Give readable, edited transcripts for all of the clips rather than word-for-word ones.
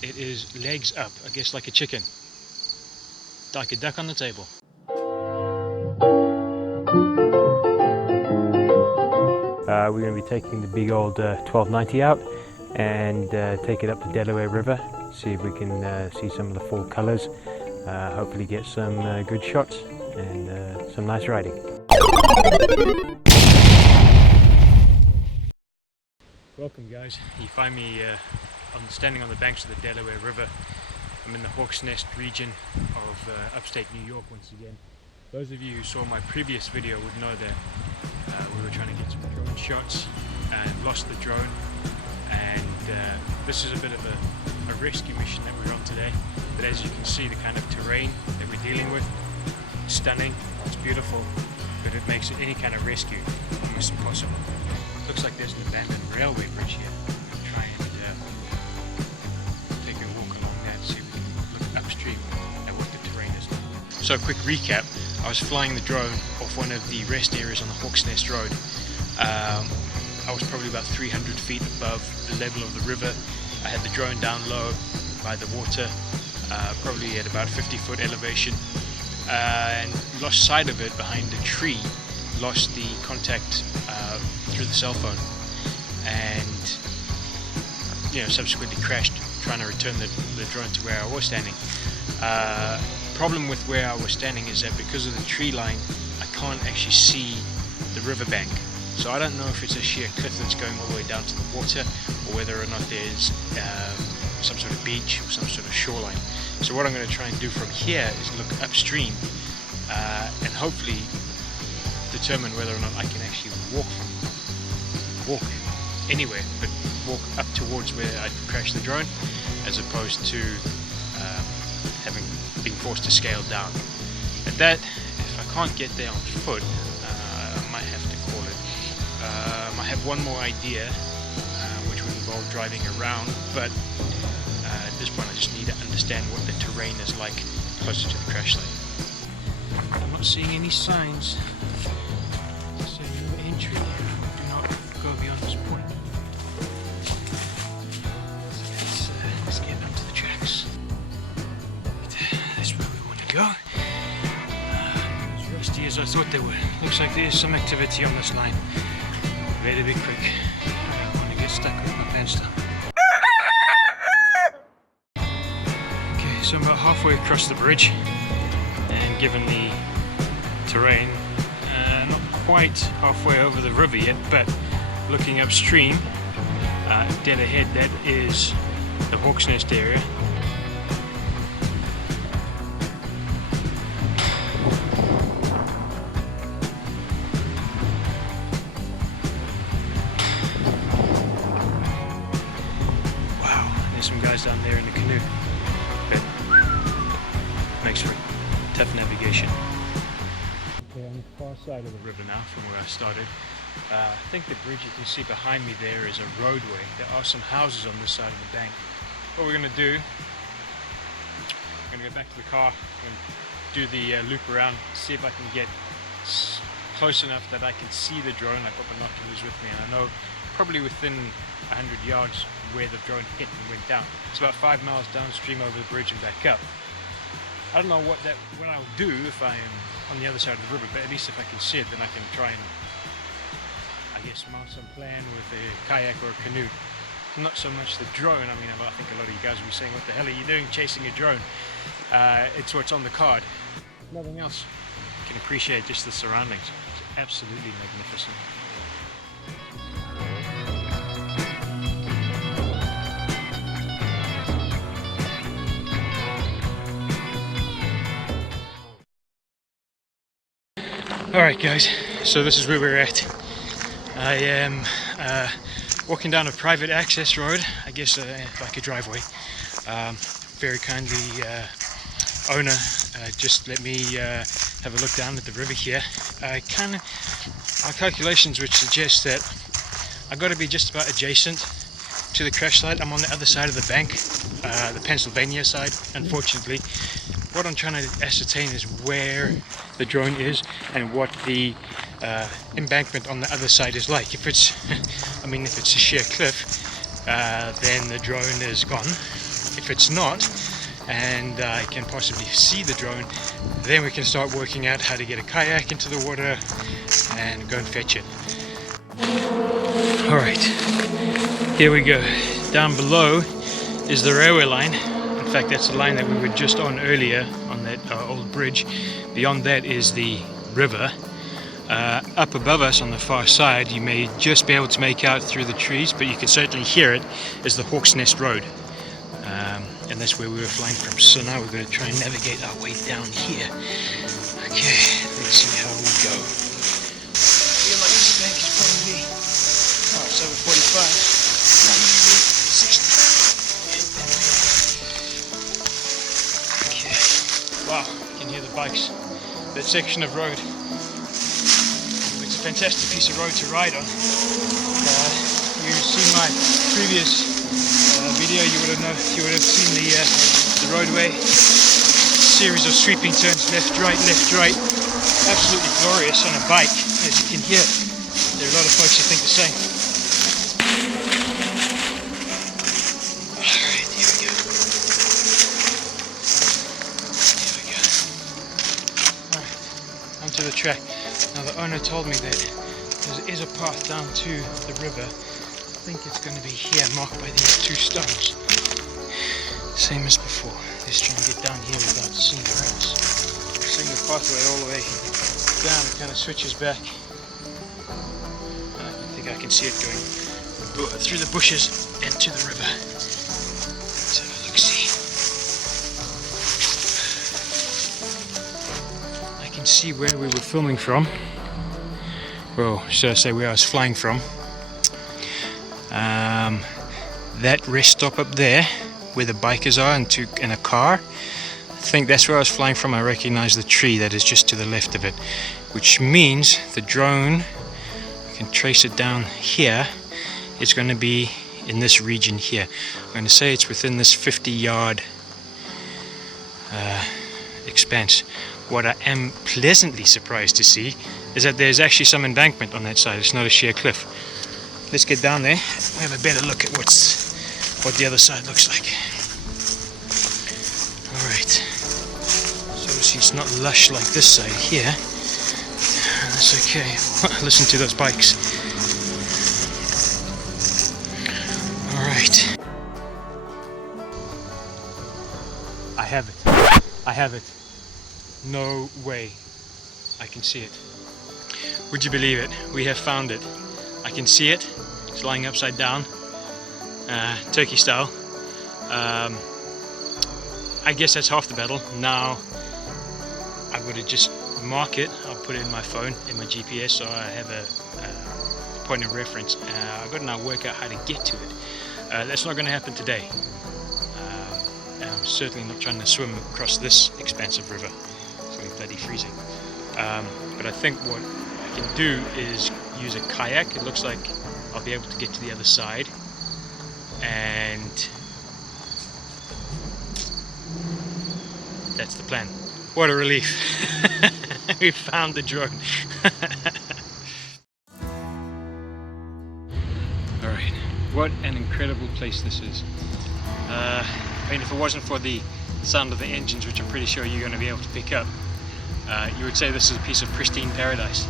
It is legs up, I guess like a chicken, like a duck on the table. We're going to be taking the big old 1290 out and take it up the Delaware River, see if we can see some of the fall colours, hopefully get some good shots and some nice riding. Welcome guys, you find me standing on the banks of the Delaware River. I'm in the Hawk's Nest region of upstate New York once again. Those of you who saw my previous video would know that we were trying to get some drone shots and lost the drone, and this is a bit of a rescue mission that we're on today. But as you can see, the kind of terrain that we're dealing with, it's stunning, it's beautiful, but it makes any kind of rescue almost impossible. Looks like there's an abandoned railway bridge here. We'll try and take a walk along that, see if we can look upstream at what the terrain is like. So a quick recap, I was flying the drone off one of the rest areas on the Hawk's Nest Road. I was probably about 300 feet above the level of the river. I had the drone down low by the water, probably at about 50-foot elevation, and lost sight of it behind a tree, lost the contact through the cell phone, and subsequently crashed trying to return the drone to where I was standing. Problem with where I was standing is that because of the tree line, I can't actually see the riverbank. So I don't know if it's a sheer cliff that's going all the way down to the water, or whether or not there's some sort of beach or some sort of shoreline. So what I'm going to try and do from here is look upstream and hopefully determine whether or not I can actually walk anywhere, but walk up towards where I crashed the drone, as opposed to having been forced to scale down. At that, if I can't get there on foot, I might have to call it. I have one more idea, which would involve driving around, but at this point I just need to understand what the terrain is like closer to the crash site. I'm not seeing any signs saying no entry. Do not go beyond this point. Let's get onto the tracks. That's where we want to go. As rusty as I thought they were. Looks like there is some activity on this line. Better be quick. I don't want to get stuck with my pants down. Okay, so I'm about halfway across the bridge, and given the terrain, not quite halfway over the river yet, but looking upstream, dead ahead, that is the Hawk's Nest area. There's some guys down there in the canoe, but makes for tough navigation. Okay, on the far side of the river now from where I started. I think the bridge you can see behind me there is a roadway. There are some houses on this side of the bank. What we're going to do, I'm going to go back to the car and do the loop around, see if I can get close enough that I can see the drone. I've got binoculars with me, and I know probably within 100 yards where the drone hit and went down. It's about 5 miles downstream over the bridge and back up. I don't know what I'll do if I am on the other side of the river, but at least if I can see it, then I can try and, I guess, mount some plan with a kayak or a canoe. Not so much the drone. I mean, I think a lot of you guys will be saying, what the hell are you doing chasing a drone? It's what's on the card. Nothing else. You can appreciate just the surroundings. It's absolutely magnificent. Alright guys, so this is where we're at. I am walking down a private access road, I guess like a driveway. Very kindly owner just let me have a look down at the river here. My calculations would suggest that I've got to be just about adjacent to the crash site. I'm on the other side of the bank, the Pennsylvania side, unfortunately. What I'm trying to ascertain is where the drone is and what the embankment on the other side is like. If it's, I mean, if it's a sheer cliff, then the drone is gone. If it's not, and I can possibly see the drone, then we can start working out how to get a kayak into the water and go and fetch it. Alright, here we go. Down below is the railway line. In fact, that's the line that we were just on earlier on that old bridge. Beyond that is the river. Up above us on the far side, you may just be able to make out through the trees, but you can certainly hear it, is the Hawk's Nest Road. And that's where we were flying from. So now we're going to try and navigate our way down here. Okay, let's see how we go. I feel like this bank is probably, it's over 45, 90, 60. Okay, wow, you can hear the bikes. That section of road, it's a fantastic piece of road to ride on. You've seen my previous video, you would have seen the roadway, series of sweeping turns, left, right, absolutely glorious on a bike. As you can hear, there are a lot of folks who think the same. Alright, here we go. Alright, onto the track. Now the owner told me that there is a path down to the river. I think it's going to be here, marked by these two stones. Same as before. Let's try and get down here without seeing the rocks. Seeing the pathway all the way down, it kind of switches back. I think I can see it going through the bushes and to the river. Let's have a look-see. I can see where we were filming from. Well, should I say where I was flying from. That rest stop up there where the bikers are and a car, I think that's where I was flying from. I recognize the tree that is just to the left of it, which means the drone, I can trace it down here, it's going to be in this region here. I'm going to say it's within this 50-yard expanse. What I am pleasantly surprised to see is that there's actually some embankment on that side. It's not a sheer cliff. Let's get down there and have a better look at what the other side looks like. Alright, so obviously it's not lush like this side here. That's okay. Listen to those bikes. Alright. I have it. No way. I can see it. Would you believe it? We have found it. I can see it. It's lying upside down, turkey style. I guess that's half the battle. Now I'm going to just mark it. I'll put it in my phone, in my GPS, so I have a point of reference. I've got to now work out how to get to it. That's not going to happen today. And I'm certainly not trying to swim across this expansive river. It's going to be bloody freezing. But I think what I can do is use a kayak. It looks like I'll be able to get to the other side, and that's the plan. What a relief. We found the drone. Alright, what an incredible place this is. I mean, if it wasn't for the sound of the engines, which I'm pretty sure you're going to be able to pick up, you would say this is a piece of pristine paradise.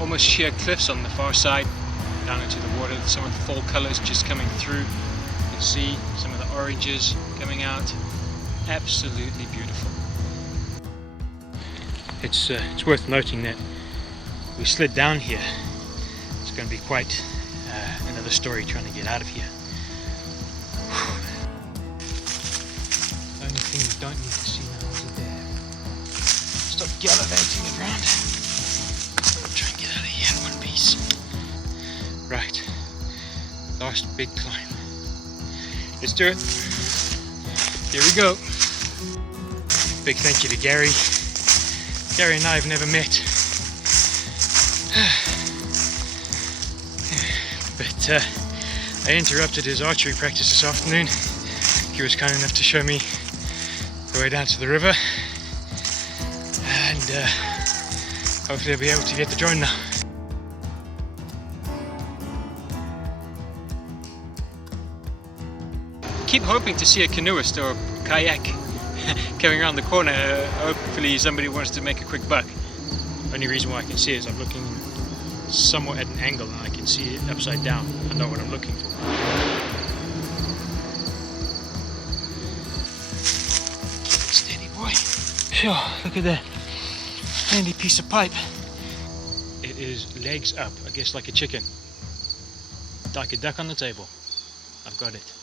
Almost sheer cliffs on the far side, down into the water, some of the fall colours just coming through. You can see some of the oranges coming out. Absolutely beautiful. It's worth noting that we slid down here. It's going to be quite another story trying to get out of here. The only thing we don't need to see now is there. Stop gallivanting around. Right, last big climb. Let's do it. Here we go. Big thank you to Gary. Gary and I have never met. But I interrupted his archery practice this afternoon. He was kind enough to show me the way down to the river. And hopefully I'll be able to get the drone now. keep hoping to see a canoeist or a kayak coming around the corner. Hopefully somebody wants to make a quick buck. Only reason why I can see it is I'm looking somewhat at an angle and I can see it upside down. I know what I'm looking for. Steady, boy. Phew, look at that handy piece of pipe. It is legs up, I guess like a chicken. Like a duck on the table. I've got it.